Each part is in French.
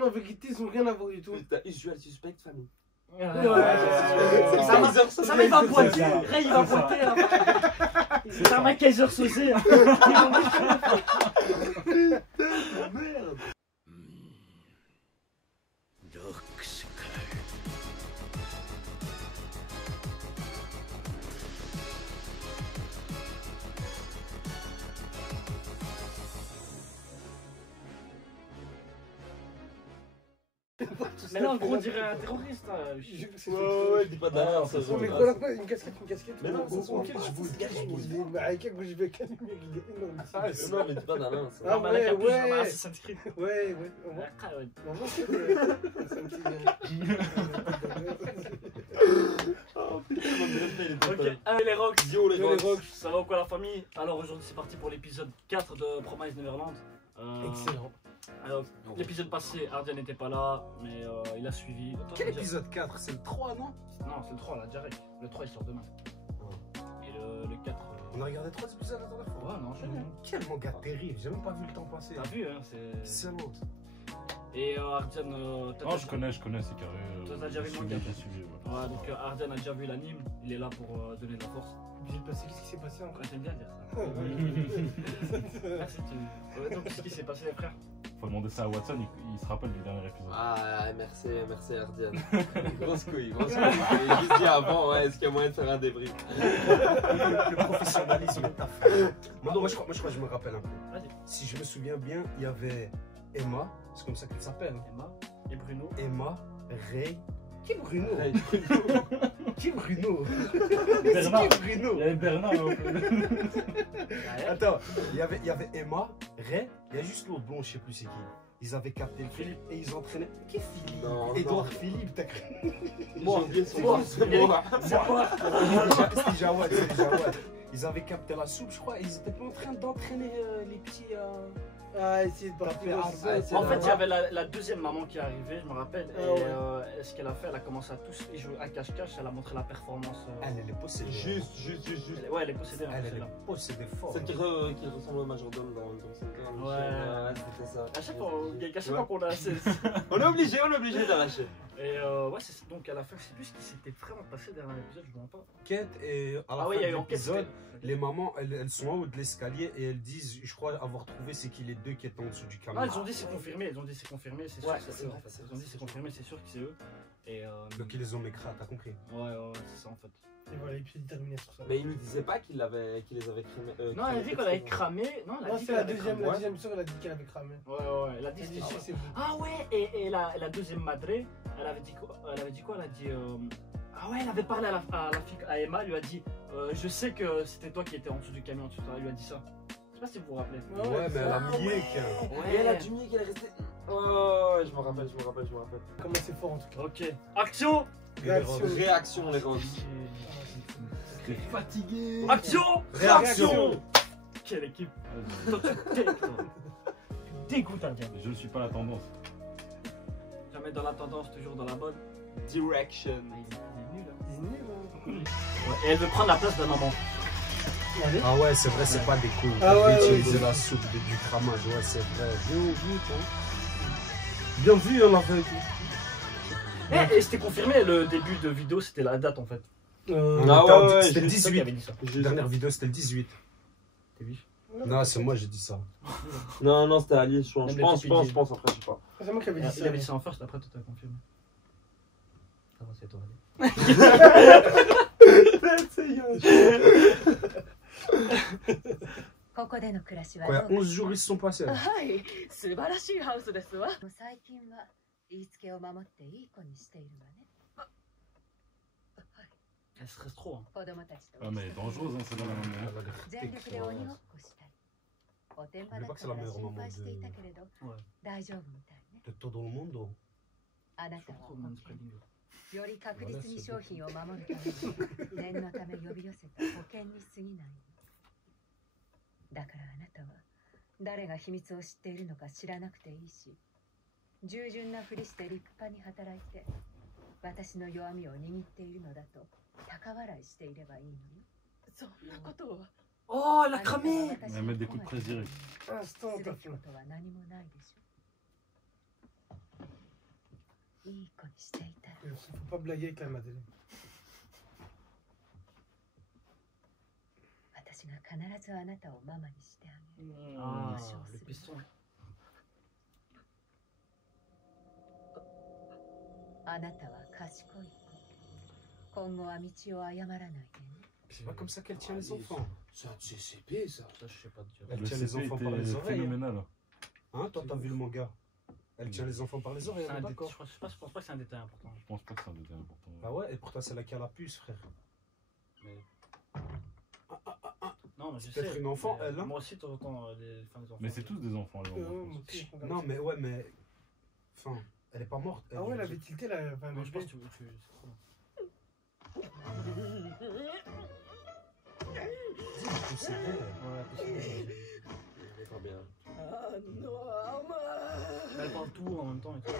en vérité, ils ont rien à voir du tout. T'as usual suspect, famille. Ouais, Ça il va boiter, Ray il va boiter. C'est un mec Kaiser Sosé. Merde. Mais là, en gros, on dirait un terroriste. Ouais, dis pas d'alerte, ça Mais voilà quoi, une casquette. Mais non, c'est ok, je vous dis, Mais avec quel que je vais calmer, il est énorme. non, mais dis pas d'alerte. Ah ouais, ouais. Assassin's Creed. Ouais. On va ça me dit Oh putain, mon greffe, il est Ok, allez les rocks. Yo les rocks. Ça va ou quoi la famille? Alors aujourd'hui c'est parti pour l'épisode 4 de Promise Neverland. Excellent. Alors l'épisode passé, Ardian n'était pas là, mais il a suivi. Attends, Quel épisode 4? C'est le 3, non? Non, c'est le 3 là, direct. Le 3 il sort demain. Et le 4. On a regardé 3 épisodes la dernière fois. Ouais, non, je Quel manga terrible, j'ai même pas vu le temps passer. T'as vu, hein, c'est. Excellent. Et Ardian. Non, je connais, c'est carré. Toi, t'as déjà vu le manga? J'ai suivi, ouais. Ouais, donc Ardian a déjà vu l'anime, il est là pour donner de la force. Qu'est-ce qui s'est passé encore? Ouais, j'aime bien dire ça. Merci, ouais, donc qu'est-ce qui s'est passé, les frères? Faut demander ça à Watson, il se rappelle du dernier épisode. Ah, merci Ardian. Grosse couille. J'ai juste dit avant, ouais, est-ce qu'il y a moyen de faire un débrief? Le professionnalisme est à fond. Moi, je crois que je me rappelle un peu. Vas-y. Si je me souviens bien, il y avait Emma, c'est comme ça qu'elle s'appelle. Emma et Bruno. Emma, Ray. Qui est Bruno? Hey, Qui est Bruno? Bernard. Qui est Bruno? Il y avait Bernard. Attends, il y avait Emma, Ray, il y a juste l'autre blond, je sais plus c'est qui. Ils avaient capté le Philippe et ils entraînaient. Qui est Philippe? Non, Edouard non. Philippe, t'as cru? Moi, C'est moi. C'est quoi? C'était Jawad, c'est Jawad. Ils avaient capté la soupe, je crois, et ils étaient pas en train d'entraîner les petits. Ah, essayer de partir. En fait, il y avait la deuxième maman qui est arrivée, je me rappelle. Et ce qu'elle a fait, elle a commencé à tous jouer à cache-cache, elle a montré la performance. Elle est possédée. Juste. Ouais, elle est possédée. Elle est celle-là. possédée fort. Celle qui ressemble au majordome dans Center. Ouais. C'était ça. À chaque fois qu'on a assez. On est obligé d'arracher. Et ouais, donc à la fin, je sais plus ce qui s'était vraiment passé derrière l'épisode, je ne me rappelle pas. Quête et à la Ah oui, fin il y a de eu enquête. l'épisode, les mamans elles sont en haut de l'escalier et elles disent, je crois avoir trouvé c'est qui les deux qui étaient en dessous du camion. Ah, ils ont dit c'est confirmé, c'est sûr. Ouais, C'est eux, en fait. Ils ont dit c'est confirmé, c'est sûr que c'est eux. Et Donc ils les ont mécrats, t'as compris? ouais, c'est ça en fait. Et voilà, l'épisode est terminé sur ça. Mais il nous disait pas qu'il les avait cramés. Non, elle a dit qu'on avait cramé. Non, elle a Non, dit c'est qu'elle la avait deuxième, cramé. la deuxième soeur, elle a dit qu'elle avait cramé. Ouais, elle a dit Elle a dit c'était si, c'est vous. Ah ouais, et la deuxième madre, elle avait dit quoi? Elle a dit ah ouais, elle avait parlé à la fille, à Emma, elle lui a dit je sais que c'était toi qui étais en dessous du camion, tout ça. Elle lui a dit ça. Je sais pas si vous vous rappelez. Ouais, mais elle a mié Et elle a dû nier qu'elle est restée. Oh, je me rappelle. Comment c'est fort en tout cas. Ok, action. Réaction, les gars. T'es fatigué. Action. Réaction. Quelle équipe. Toi, tu dégoûtes Indien. Je ne suis pas la tendance. Jamais dans la tendance, toujours dans la bonne. Direction. Il est nul, hein. Il est nul, hein. Ouais, et elle veut prendre la place de maman. Ah ouais, c'est vrai, c'est pas des couilles. Ah ouais, utiliser la soupe du cramage, ouais, c'est vrai. Bien vu, on l'a fait. Et c'était confirmé, le début de vidéo, c'était la date en fait. Ah ouais, c'était le C'est toi qui 18. avais dit ça. La dernière vidéo, c'était le 18. T'es vif. Non, c'est moi, j'ai dit ça. Non, c'était Alice, je pense, après, je sais pas. C'est moi qui avais dit ça. Il avait dit ça en first, après tout a confirmé. Ah bon, c'est toi, allez. ここでの暮らしは Quoi, どう 11 jours, ils se sont passés. はい、素晴らしいハウスですわ。最近は言いつけを守っていい子にしているわね。Elle stresse trop. Hein. 子供たちと Ah, mais elle est dangereuse, hein, c'est dans la même. 全力で鬼ごっこしたり。おてんばだったから心配していたけれど、大丈夫みたいね。 De todo le monde. あなたは Trop manspreading. より確実に商品を守るために念のため呼び寄せた保険に過ぎない。だからあなたは誰が秘密を知っているのか知らなくていいし、従順なふりして立派に働いて私の弱みを握っているのだと高笑いしていればいいのよ。そんなことは。 Oh, elle a cramé. Elle va mettre des coups de presse direct. Instant, すべt'as き fait. ことは何もないでしょ。いい子にしていたら Faut pas blaguer avec la Madeleine. 私が必ずあなたをママにしてあげる Ah, Mmh. le piston. あなたは賢い子今後は道を誤らないでね C'est pas comme ça qu'elle tient les enfants. C'est un CCP, ça. Ça, je sais pas dire. Elle Le tient les CP enfants par était les oreilles. phénoménal. Hein, toi t'as vu le manga? Elle tient les enfants par les oreilles, C'est on un est détail, d'accord? je pense pas que c'est un détail important. Je pense pas que c'est un détail important. Ah ouais, et pourtant c'est là qui a la puce, frère. Mais... Non, mais je C'est peut-être sais. une enfant, mais, elle, hein. Moi aussi, de temps en temps, les femmes des enfants. Mais c'est tous des enfants, les enfants. Moi aussi, je regarde Non ça. mais ouais, mais... Enfin, elle est pas morte. Ah ouais, elle avait tilté là. Enfin, Non, je pense que bébé. tu... c'est trop long. C'est elle. Ouais, possible. Pas bien. Elle parle tout en même temps et tout.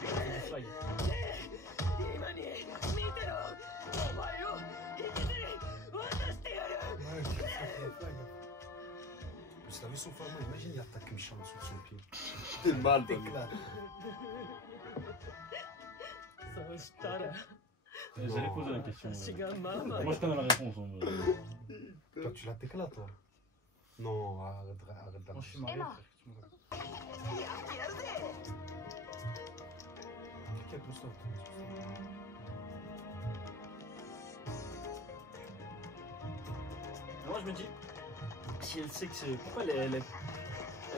C'est du flag. Ouais, c'est la flag. Si t'as vu son format, imagine il attaque Michel sur son pied. T'es mal, toi. Éclat. J'allais poser la question. Moi, je connais la réponse. Hein, Toi tu la t'éclates toi. Non, arrête Quand je suis marié, Emma. frère, tu me T'inquiète, pose-toi. Mais moi je me dis, si elle sait que c'est. Pourquoi elle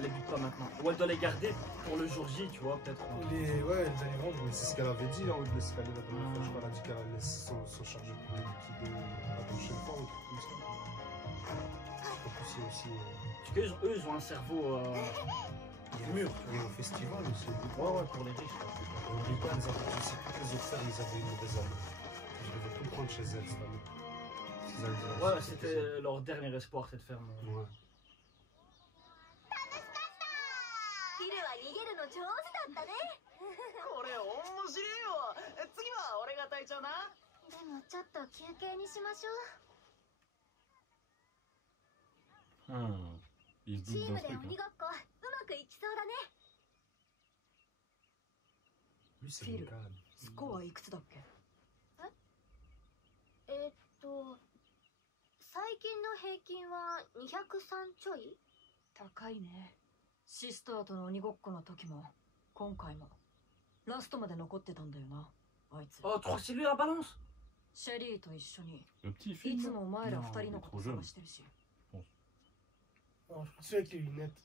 les bute pas maintenant? Ou elle doit les garder pour le jour J, tu vois, peut-être. Ouais, les allaient vendre. Mais c'est ce qu'elle avait dit en haut de l'escalier la dernière fois. Je crois qu'elle a dit qu'elle allait s'en charger pour les liquider la prochaine fois ou un truc comme ça. En plus, c'est aussi. Parce qu'eux, ils ont un cerveau mûr. Il y a un festival aussi. Ouais, ouais, pour les riches. quoi. On rit pas, les autres, je sais pas que les autres fermes, ils avaient une mauvaise année. Je devais tout prendre chez elles cette année. Parce qu'ils avaient- Ouais, c'était leur dernier espoir, cette ferme. Ouais. ヒルは逃げるの上手だったね。これ面白いよ。次は俺が隊長な。でもちょっと休憩にしましょ Il se う。チ doute ー d'un ムで truc. 鬼ごっこうまくいきそうだね。 Lui, c'est Phil. mon gars. スコアいくつだっけ最近の平均は203ちょい。高いねシスターとの鬼ごっこの時も今回もラストまで残ってたんだよなあいつ Oh, tu crois que c'est lui la balance? シェリーと一緒に Le petit い film. つもお前らNon, 二人のこと trop jeune. 探してるし Non, je crois que celui avec les lunettes.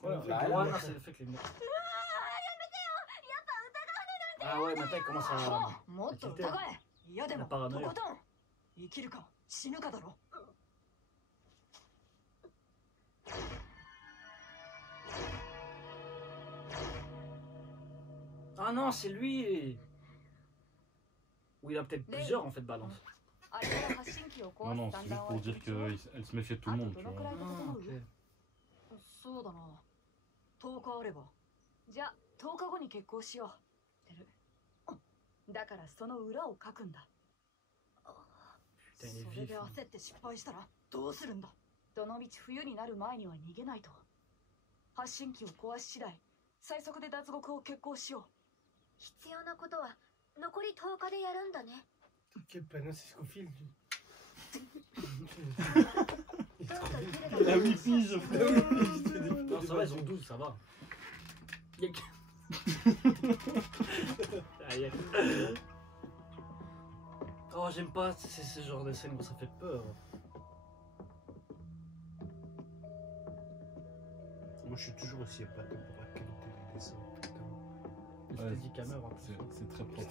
Ouais, Avec ouais, les non, lunettes. c'est le fait que les mecs. Ah ouais, maintenant il commence à. もっと疑え嫌でもパラノイアとことん生きるか死ぬかだろ Ah non, c'est lui! Ou il a peut-être plusieurs en fait, balance. あれから発信機を Non, 壊 non, す c'est 弾 juste 丸は pour dire qu'elle se méfiait de tout le monde, tu どのくら vois. いで整 Ah, う ok. そうだな10日あればじゃあ10日後に決行しようてるだからその裏を書くんだ Putain, il est それ vif. で hein. 焦って失敗したらどうするんだどのみち冬になる前には逃げないと発信機を壊し次第最速で脱獄を決行しよう必要なことは残り10日でやるんだね。 Quel panneau, c'est Scofield. どうぞギルド Il a 8 piges, frère. Non, ça va, ils ont 12, ça va. Aïe, aïe. Oh, j'aime pas ce genre de scène, ça fait peur. Moi, je suis toujours aussi épaté pour la qualité du dessin. Je t'ai dit caméra. C'est très propre.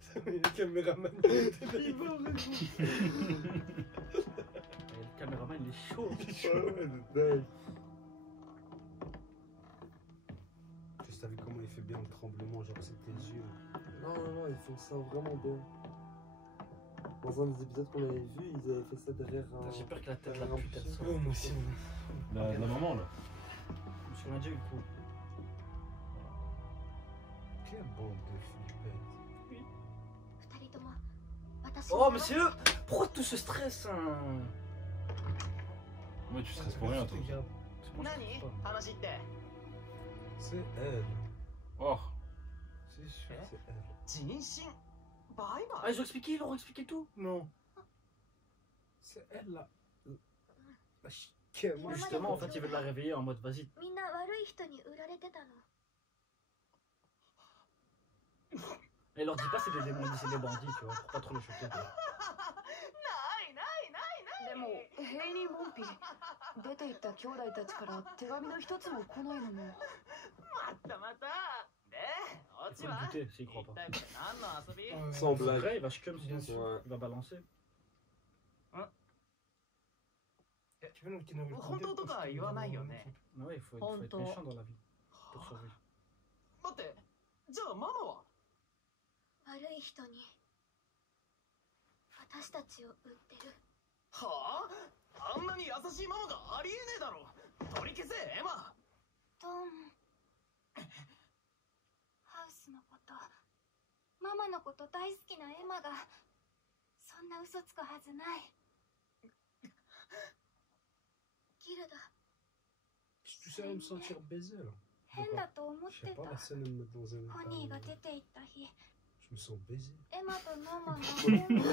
Ça met le caméraman. Il va le caméraman, il est chaud. Juste t'as vu comment il fait bien le tremblement, genre c'est tes yeux. Non, non, non, ils font ça vraiment bien. Dans un des épisodes qu'on avait vu, ils avaient fait ça derrière un. J'ai peur que la tête de la pute elle sorte. Ouais, moi aussi. La maman, là. Parce qu'on a déjà eu le coup. Quelle bande de flippettes. 2人とも私 Oh, mais c'est eux! Pourquoi tout ce stress hein? Ouais, tu stresses pour rien, toi. Regarde. Parce que moi, je Nani? comprends pas. 話って。C'est elle. Oh. C'est sûr, c'est elle. 人身バイバ Ah, イ ils ont expliqué tout. Non. C'est elle là. La chiquette, moi. Justement, en fait, il veut la réveiller en mode vas-y. みんな悪い人に売られてたの。 Et il leur dit pas c'est des démons, il dit c'est des bandits, tu vois, pour pas trop les choquer. ないないないないでも平人門扉出て行った兄弟たちから手紙の一つも来ないのも。またまたでオ Il チ faut le は buter s'il 一 croit pas. 体これ何の遊び Ouais. Sans C'est blague. vrai, il va chum, Bien sûr. Ouais. il va balancer. Tu veux nous qu'il n'aurait 本当とか言わないよね Ah ouais, il faut être méchant dans la vie pour survivre. 待ってじゃあママは悪い人に私たちを売ってる。はああんなに優しいママがありえねえだろ取り消せエマドン。ハウスのこと、ママのこと大好きなエマがそんな嘘つくはずない。ギルダ、 Tu sais me sentir baiser là. 変だと思っ Je て sais た。 pas, la scène elle me met dans un ポニーが état. 出て行った日、 Je me sens baisé. エマとノーマンの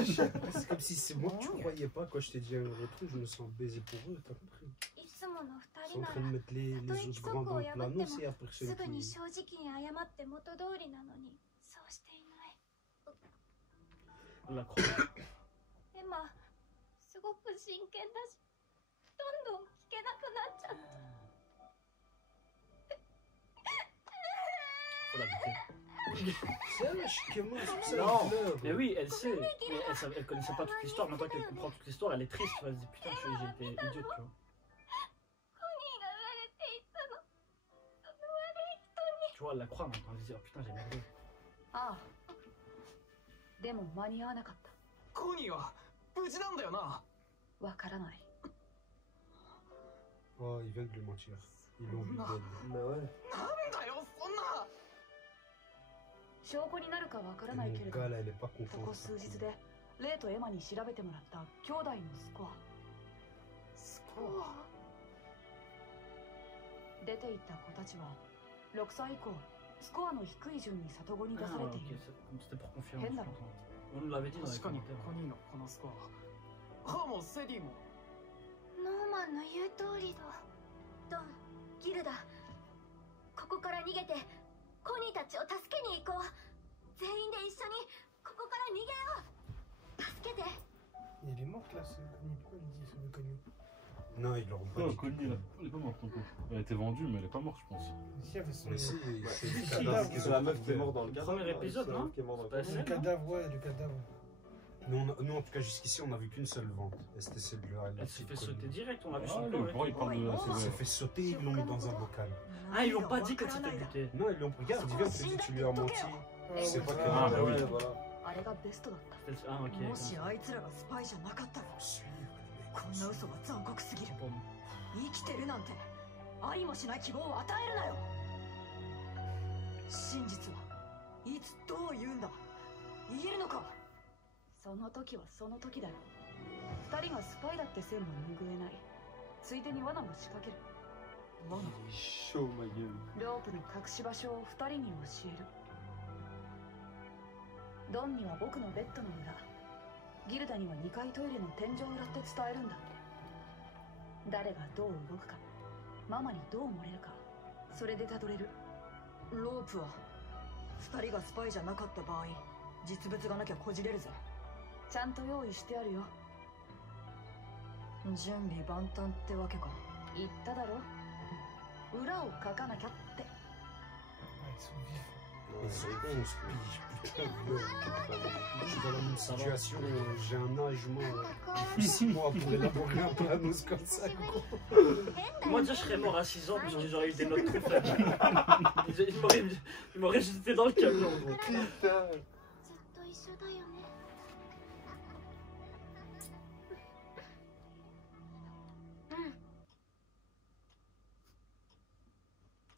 C'est comme si c'est moi que tu croyais pas quand je t'ai dit un gros truc, je me sens baisé pour eux, t'as compris? いつもの二 Ils sont 人 en な train ら de mettre les os grands dans le plano, c'est après す celui ぐに qui. 正直に謝って元通りなのにそうしていない。 On la croit. エマ、すごく真剣だし、どんどん聞けなくなっちゃった。 Faut la buter. C'est elle la chiquette, moi, c'est Non. ça, elle pleure. Mais oui, elle sait, mais elle connaissait pas toute l'histoire. Maintenant qu'elle comprend toute l'histoire, elle est triste. Elle se dit putain, j'ai été idiote, tu vois. ポニーが売られていったの。その悪い人に。 Tu vois, elle la croit maintenant. Elle se dit oh putain, j'ai merdé. ああ。でも間に合わなかった。コニーは無事なんだよなわからない。 Oh, il vient de lui mentir. Ils l'ont vu Non. belle. Mais ouais. なんだよそんな証拠になるかわから Et ない mon けれど、 gars là, elle est pas ここ contente. 数日でレイとエマに調べてもらった兄弟のスコア。スコア出て行った子たちは6歳以降スコアの低い順に里子に出 Ah, され ok, ている。 c'était pour confirmer. Henna. je pense. On nous l'avait dit dans les 確かに commentaires. コニーのこのスコアハもセディもノーマンの言う通りだ。ドン、ギルダ、ここから逃げてコニーたちを助けに行こう。全員で一緒にここから逃げよう。助けて。 Il est mort là, c'est connu. Pourquoi il dit c'est connu? Non, ils l'auront pas Oh, dit. Connie, là. Elle est pas morte encore. Elle a été vendue, mais elle est pas morte, je pense. Si, elle fait son. Mais si, c'est le Si, cadavre là, qu'ils C'est ont la meuf qui est trouvé. morte dans le cadavre. Premier épisode, C'est la non meuf qui est morte dans le Bah, cadavre. Le cadavre, ouais, le cadavre. Nous, en tout cas, jusqu'ici, on a vu qu'une seule vente. Et c'était celle-là. Elle s'est fait sauter direct, on l'a vu Ah, son le corps. et grand, il tout. parle de la Elle s'est sévère. fait sauter, ils l'ont mis dans un bocal. Ah, ils l'ont pas dit quand c'était buté. Non, ils l'ont. Regarde, il vient, on te dit, tu lui as menti. C'est pas que. Ah, bah oui. ouais, voilà. あれがベストだった。 Ah, ok. もしあいつらがスパイじゃなかったら Suivre こんな嘘は残酷すぎる。 Bon. 生きてるなんてありもしない希望を与えるなよ。真実はいつどう言うんだ。言えるのか。その時はその時だよ。二人がスパイだって線も拭えない。ついでに罠も仕掛ける。罠。 Chaud, ma gueule. ロープの隠し場所を二人に教える。ドンには僕のベッドの裏、ギルダには2階トイレの天井裏って伝えるんだって。誰がどう動くか、ママにどう漏れるか、それでたどれる。ロープは2人がスパイじゃなかった場合、実物がなきゃこじれるぜ。ちゃんと用意してあるよ。準備万端ってわけか。言っただろ、裏をかかなきゃって。 Ouais, ils sont vifs. Ils sont 11 piges, putain de gueule. Je suis dans la même situation, j'ai un âge, moi, 6 mois pour élaborer un planos comme ça, gros. Moi, déjà, je serais mort à 6 ans parce que j'aurais eu des notes trop faibles. Il m'aurait jeté dans le camion, gros. Putain. ずっと一緒だよね。うん。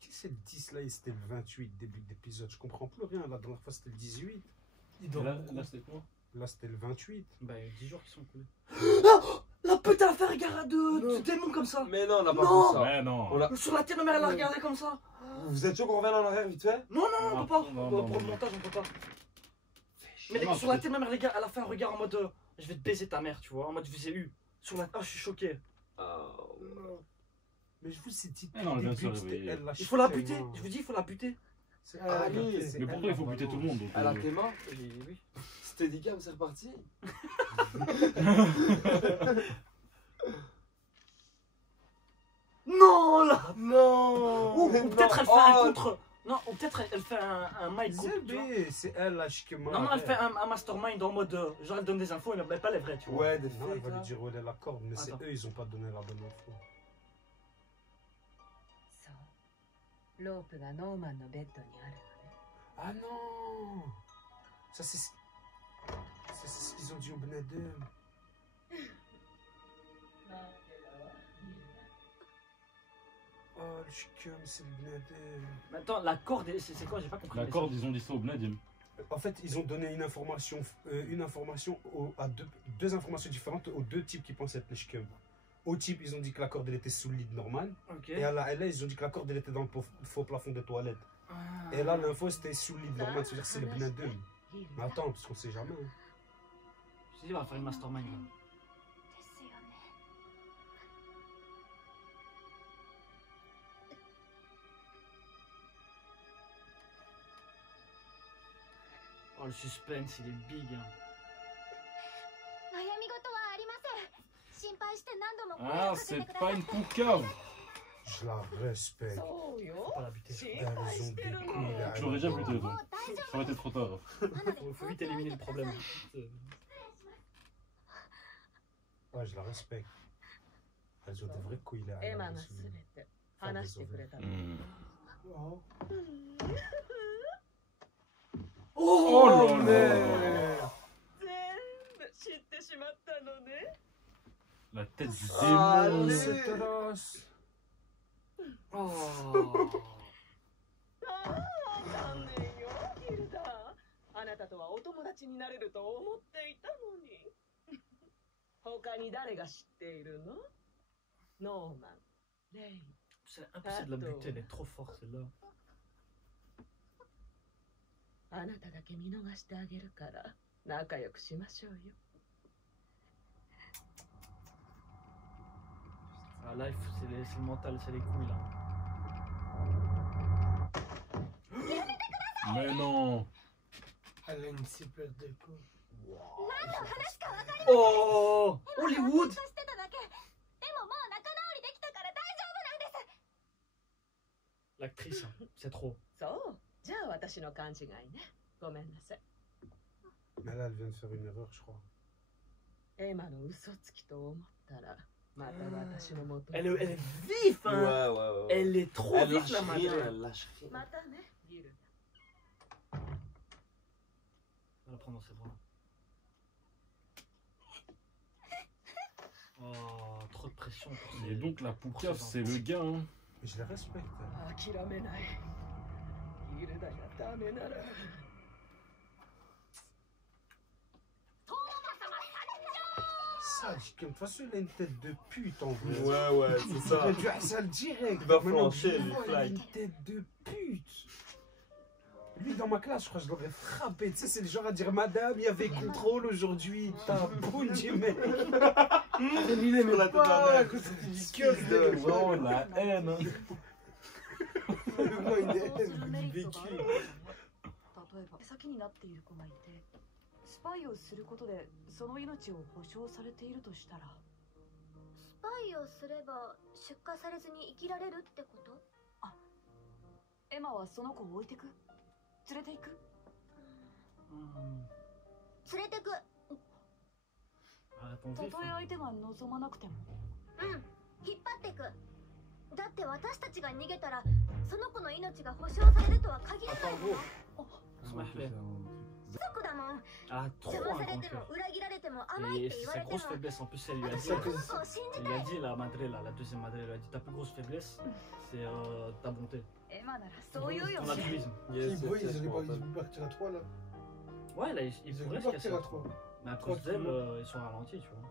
C'est le 10 là et c'était le 28 début d'épisode, je comprends plus rien. La dernière fois c'était le 18, Il Et dort là, beaucoup. là c'était quoi? là c'était le 28. Bah, 10 jours qui sont coulés. La putain, elle a fait un regard de démon comme ça. Mais non, on n'a pas Non. fait ça. Ouais, non. On l'a- Sur la tête, ma mère, elle a regardé comme ça. Vous êtes sûr qu'on revient en arrière vite fait? Non, non, non, on peut pas. Non, Pour non, le non. montage, on peut pas. Mais Non, sur la c'est- tête, ma mère, les gars, elle a fait un regard en mode je vais te baiser ta mère, tu vois. En mode je vous ai eu. Sur la. Ah, je suis choqué. Mais je vous ai dit, Ah non, elle vient de se début, c'était réveiller. elle, la Il faut la chute, buter. moi. Je vous dis, il faut la buter. C'est Ah, elle, oui. c'est Mais elle, pourquoi il faut la buter tout le balance. monde donc, Elle a tes mains? Oui. C'était des gars, c'est reparti. Non, là. Non. Ou Mais peut-être elle fait non. un Oh. contre. Non, ou peut-être elle fait un mind contre. tu vois. Zébé, c'est elle la chiquement. Non, non, elle fait un mastermind en mode genre elle donne des infos, mais pas les vraies, tu vois. Ouais, des Non, elle fakes va lui là. dire où elle est la corde, mais c'est Attends. eux, ils ont pas donné la bonne info. そうロープがノーマンのベッドにある Ah non. Ça c'est ce qu'ils ont dit au Bnedem. Oh le chiquem, c'est le Bnedem. Mais attends, la corde, c'est quoi? J'ai pas compris. La corde, ils ont dit ça au Bnadim. En fait, ils ont donné une information à deux informations différentes aux deux types qui pensaient être les chiquem. Au type, ils ont dit que la corde elle était sous le lit normal. Ok. Et à la LA, ils ont dit que la corde elle était dans le faux plafond des toilettes. Ah. Et là, l'info c'était sous le lit normal, c'est-à-dire que c'est le Bnedem. ギル Mais attends, parce qu'on sait jamais. Hein. Je me suis dit, on va faire une mastermind. Là. ですよね Oh, le suspense, il est big. Hein. 悩み事はありません心配して何度も声を Ah, かけて c'est くださ pas い une poucave. Je la respecte. そうよ Faut pas la buter. Elles ont des couilles là. Tu l'aurais déjà buté, もう toi. 大丈 Ça aurait été trop tard. 夫なので Faut vite éliminer le problème. Ouais, je la respecte. Elles ont des vraies couilles là. エマがすべて話してくれたの Hmm. Oh, là là. 全部知ってしまったのね La tête du Ah, démon. allez. C'est atroce. Oh. 残念よギルダあなたとはお友達になれると思っていたのに他に誰が知っているのノーマンレイ C'est impossible de la buter, elle est trop forte celle-là. あなただけ見逃してあげるから仲良くしましょうよ Ah, là, c'est le mental, c'est les couilles là. Mais non. Elle a une cible de coups. 何の話か分かり Oh, ま Hollywood. せんとしてただけでももう仲直りできたから大丈夫なんです L'actrice, hein, c'est trop. そうじゃあ私の勘違いねごめんなさい Mais là, elle vient de faire une erreur, je crois. エマの嘘つきと思ったらまた私の元に Elle est vive, Ouais, hein. ouais, ouais. Elle est trop Elle vite lâche la rien, madre. elle lâche rien. またねギル On va la prendre dans ses bras. Oh, trop de pression pour Et donc la poucave, c'est le gars. Hein. Mais je la respecte. 諦めないギルダがダメなら Ça, de toute façon, il a une tête de pute en vrai. Ouais, ouais, c'est Il ça. aurait dû ça le direct. Il va Maintenant, flancher, je lui, vois, il a flag. une tête de pute. Lui, dans ma classe, je crois que je l'aurais frappé. Tu sais, c'est le genre à dire Madame, il y avait contrôle aujourd'hui. T'as bondi, mec. Il est sur la tête de la Pas, mère. à cause de disqueuse de. Vraiment la haine. Hein. Moi, il est そんなメリ du ットがある vécu. 例えば先になっている子がいてスパイをすることでその命を保証されているとしたらスパイをすれば出荷されずに生きられるってこと？エマはその子を置いてく連れていく Hmm. 連れてく。 Ah, ton た vif. とえ Hein. 相手が望まなくても引っ張ってく。だって私たちが逃げたらその子の命が保証されるとは限らない Attends, もの。 gros. Ça m'a fait. 家族だもん。 Ah, trop 邪魔 un され grand ても cœur. 裏切られても甘いっ Et て c'est 言わ sa れても grosse faiblesse en plus, elle lui a 私 dit. はこの子を信じ Elle た lui い a dit, la madre là, la deuxième madre, elle lui a dit ta plus grosse faiblesse, c'est ta bonté. エマならそういうよ Ton altruisme. Yes, Ils yes, yes, je me vont rappelle. partir à 3 là. Ouais, là, il Ils pourrait vont se casser. partir à 3. Mais à cause d'elle, ils sont ralentis, tu vois.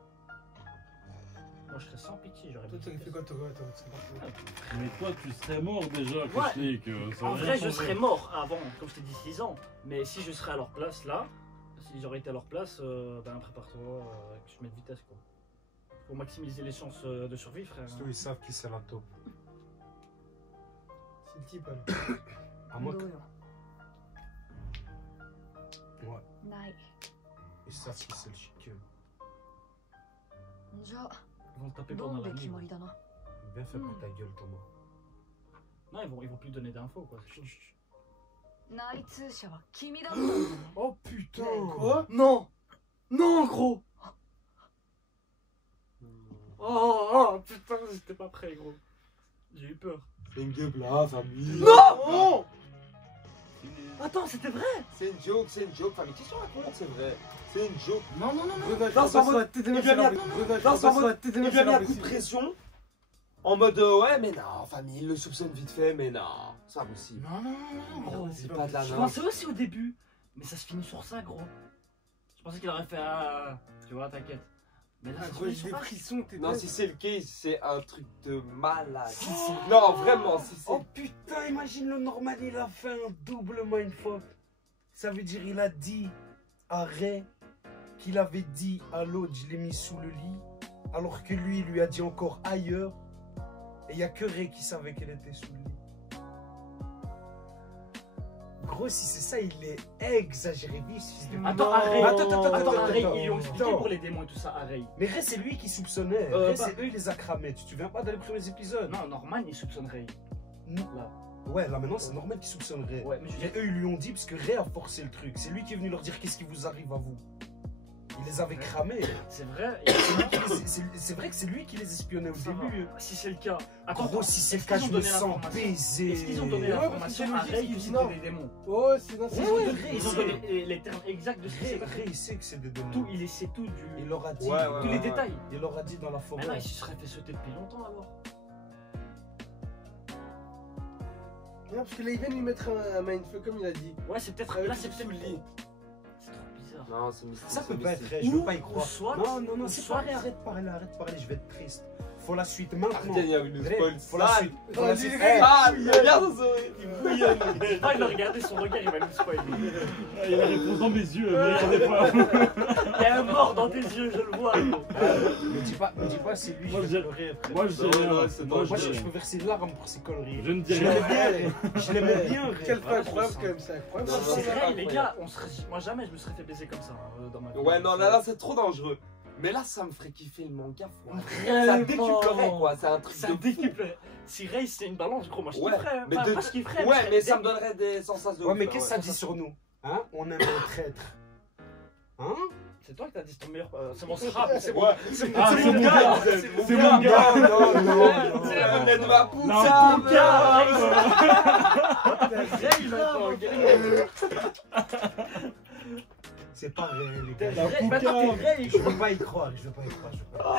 moi je serais sans pitié, j'aurais Toi, mis t'aurais vitesse. fait quoi, toi? Attends, c'est parti. Mais toi, tu serais mort déjà, Kushnik. En vrai, je serais mort avant, comme je t'ai dit, 6 ans. Mais si je serais à leur place là, si j'aurais été à leur place, ben prépare-toi que je mette vitesse quoi. Pour maximiser les chances de survie, frère. Surtout, ils savent qui c'est la taupe. C'est le type, alors. À moi, どうよ ouais, ない ils savent qui c'est le chicken. じゃあ Ils vont te taper ど pendant うで la 決 nuit. まりだな Bien fait pour ta gueule, Thomas. Non, ils vont plus donner d'infos quoi. Chut, chut. 内通者は君だったんだね Oh putain! Quoi? Non! Non, gros! Oh putain, j'étais pas prêt, gros. J'ai eu peur. C'est une gueule là, famille. Non! Attends, c'était vrai! C'est une joke, famille. Qu'est-ce qu'on raconte, c'est vrai? C'est une joke. Non, non, non, non! Grenade, Non, ça c'est en passe sur la mode- tête de il meuf, vient c'est bien- impossible. Grenade, Non, ça c'est en passe sur la mode- tête de Il meuf, lui a c'est mis un coup de impossible. pression. En mode ouais, mais non, famille, il le soupçonne vite fait, mais non, c'est impossible. Non, non, non, non, gros. C'est pas de la Je merde. pensais aussi au début, mais ça se finit sur ça, gros. Je pensais qu'il aurait fait tu vois, t'inquiète. Mais là, Ah, ça se gros, finit j'ai sur des ça. frissons, t'es Non, bête. si c'est le case, c'est un truc de malade. Si, si. Non, vraiment, si c'est. Oh putain, imagine le normal, il a fait un double mindfuck. Ça veut dire il a dit à Ray qu'il avait dit à l'autre, je l'ai mis sous le lit, alors que lui, il lui a dit encore ailleurs. Et il n'y a que Ray qui savait qu'elle était sous le lit. Gros, si c'est ça, il est exagéré vif, ce fils de... Attends, Non. Arrête. Attends, Attends, Ray, ils lui ont attends. expliqué pour les démons et tout ça, à Ray. Mais Ray, c'est lui qui soupçonnait. Bah- Ray, c'est eux, il les a cramés. Tu te souviens pas dans les premiers épisodes? Non, Norman, il soupçonne Ray. Non. Là. Ouais, là maintenant, c'est normal qu'ils soupçonnent Ray. Ouais, mais je veux Et dire, eux, ils lui ont dit, parce que Ray a forcé le truc. C'est lui qui est venu leur dire qu'est-ce qui vous arrive à vous. Il les avait cramés. c'est vrai. C'est vrai que c'est lui qui les espionnait au Ça va. début. Si c'est le cas. Attends, Gros, si c'est le est-ce cas, qu'ils ont je me donné sens l'information baisé. Est-ce qu'ils ont donné Ouais, parce que l'information c'est à logique, Ray il que dit c'était non. des démons? Oh, c'est dans Ouais, ces ouais, Ils ont donné les termes exacts de ce qui s'est passé. Ray, il sait que c'est des démons. Tout, il sait tout du. Il leur a dit. Ouais, ouais, tous les détails. Il leur a dit dans la forêt. Maintenant, il se serait fait sauter depuis longtemps alors. Non, parce que là, il vient de lui mettre un mindfuck, comme il a dit. Ouais, c'est peut-être. Avec Là, le c'est peut-être. sous le lit. C'est trop bizarre. Non, c'est mystique. Ça peut c'est pas être mystique. Ray, je veux Ou- pas y ou croire. soit- Non, non, non, ou c'est soit- pas Ray, arrête de parler, je vais être triste. Faut la suite maintenant. Arrête, il y a une Ray, spoil faut la sale. suite. Faut la suite. Ah, regarde son sourire, il bouillonne. Ah, il a regardé son regard, il va nous spoiler. Ah, il a répondu dans mes yeux, mais regardez pas. Il y a un mort dans tes yeux, je le vois. gros. Me dis pas, c'est lui, Moi, je je- vais pleurer après. Moi, je Non, dis non, rien. c'est Moi, dangereux. Moi, je dis je rien. peux verser des larmes pour ces conneries. Je ne dis Je rien. l'aimais bien, Ray. Je l'aimais bien, Ray. Quelle fin Ouais, incroyable, je quand même, c'est incroyable. Non, ça. non, C'est c'est vrai, les incroyable. gars, moi jamais je me serais fait baiser comme ça dans ma vie. Ouais, non, là, c'est trop dangereux. Mais là, ça me ferait kiffer le manga, frère. Ça Vraiment. décuplerait, quoi. C'est un truc Ça de fou. décuplerait. Si Ray c'est une balance, gros, moi je Ouais, kifferais. mais Enfin, de- pas je kifferais. Ouais, mais je ça me serais donnerait des sensations de Ouais, ouf, mais là, qu'est-ce que ça dit sur nous? Hein? On aime le traître. Hein? C'est toi qui t'as dit c'est ton meilleur. C'est mon strap, c'est mon. Ouais. C'est Ah, c'est mon gars. C'est mon Non, gars. non, non, C'est non. la monnaie de ma Non, pousse, c'est hein, ton gars. mais- Ray maintenant, gars. C'est pas réel, les T'es gars. Ray, maintenant t'es Ray. Je veux pas y croire, je veux pas y croire.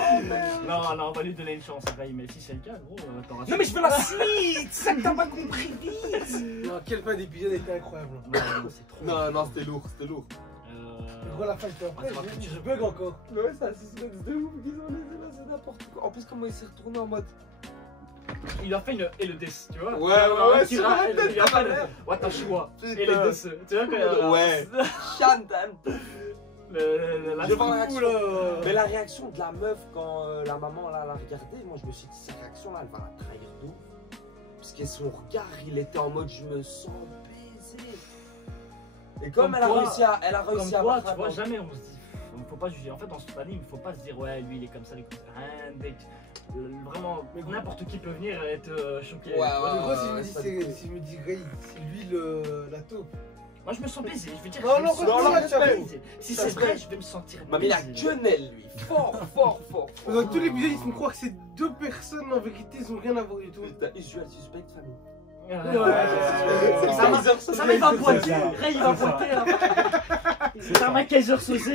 Non, non, on va lui donner une chance, Ray, mais si c'est le cas, gros, t'auras. Non, mais je veux la suite! C'est ça que t'as pas compris vite! Non, quelle fin d'épisode était incroyable. Non, non, c'est trop. Non, non, c'était lourd, c'était lourd. Gros, la fin était après, Ah, c'est je bug encore. Ouais, c'est un suspense de ouf, disons là, c'est n'importe quoi. En plus, comment il s'est retourné en mode. Il a fait une et le death, tu vois. Ouais, Tu sur vois, la tête, il a fait ta le mère. Watashi wa Putain. et le death. Tu vois que. Ouais. Chantal. La Je vais voir la fou, réaction. là. Mais la réaction de la meuf quand la maman là l'a regardé, moi je me suis dit, cette réaction là, elle va la trahir d'où? Parce que son regard, il était en mode, je me sens baisé. Et comme Comme elle a quoi- réussi à, elle a Comme réussi à quoi, battre tu vois, un- jamais on se dit. Il faut pas juger. En fait, dans ce anime, il faut pas se dire, ouais, lui il est comme ça, lui il est comme ça. Rien dès que- Vraiment, n'importe qui peut venir et être choqué. Ouais, ouais, Mais gros, si je ouais, me dis, ça c'est- déconne. si je me dis Ray, c'est lui la taupe. Moi, je me sens baisé. Je veux dire, Non, je me non, sens non, non, baisé. Si ça c'est se vrai, fait. je vais me sentir Non, mais il a baisé. que Nel, lui. Fort, fort, fort. Dans tous les épisodes, ils font croire que c'est deux personnes, en vérité, ils ont rien à voir du tout. Putain, usual suspect, famille. Ouais, C'est ça va- Kaiser ça Soze. va, il va C'est boiter. ça. Ray, il va C'est ça. boiter. hein. C'est un Kaiser Soze.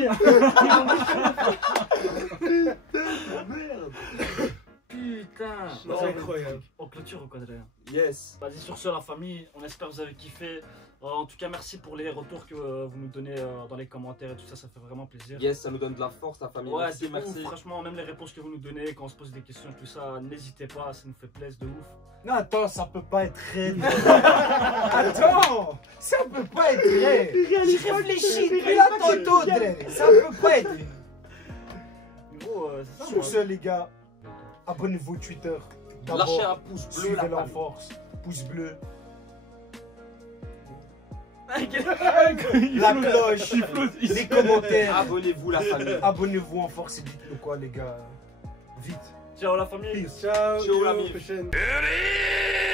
Putain. C'est incroyable. On on clôture ou quoi, Adrien? Yes. Vas-y, sur ce, la famille, on espère que vous avez kiffé. En tout cas, merci pour les retours que vous nous donnez dans les commentaires et tout ça, ça fait vraiment plaisir. Yes, ça nous donne de la force, la famille. Ouais, merci, c'est merci. ouf. Franchement, même les réponses que vous nous donnez, quand on se pose des questions, tout ça, n'hésitez pas, ça nous fait plaisir de ouf. Non, attends, ça peut pas être vrai. Attends, ça peut pas être vrai. Je réfléchis depuis la tantôt, Drey. Ça peut pas être vrai. Gros, c'est ça. Sur ce, les gars, abonnez-vous au Twitter. Lâchez un pouce bleu, la suivez la famille. force. Pouce bleu. La La cloche. Les commentaires. Abonnez-vous, la famille. Abonnez-vous en force et dites-nous quoi, les gars. Vite. Ciao la famille. Ciao, Ciao, yo, l'ami. prochaine. Ready?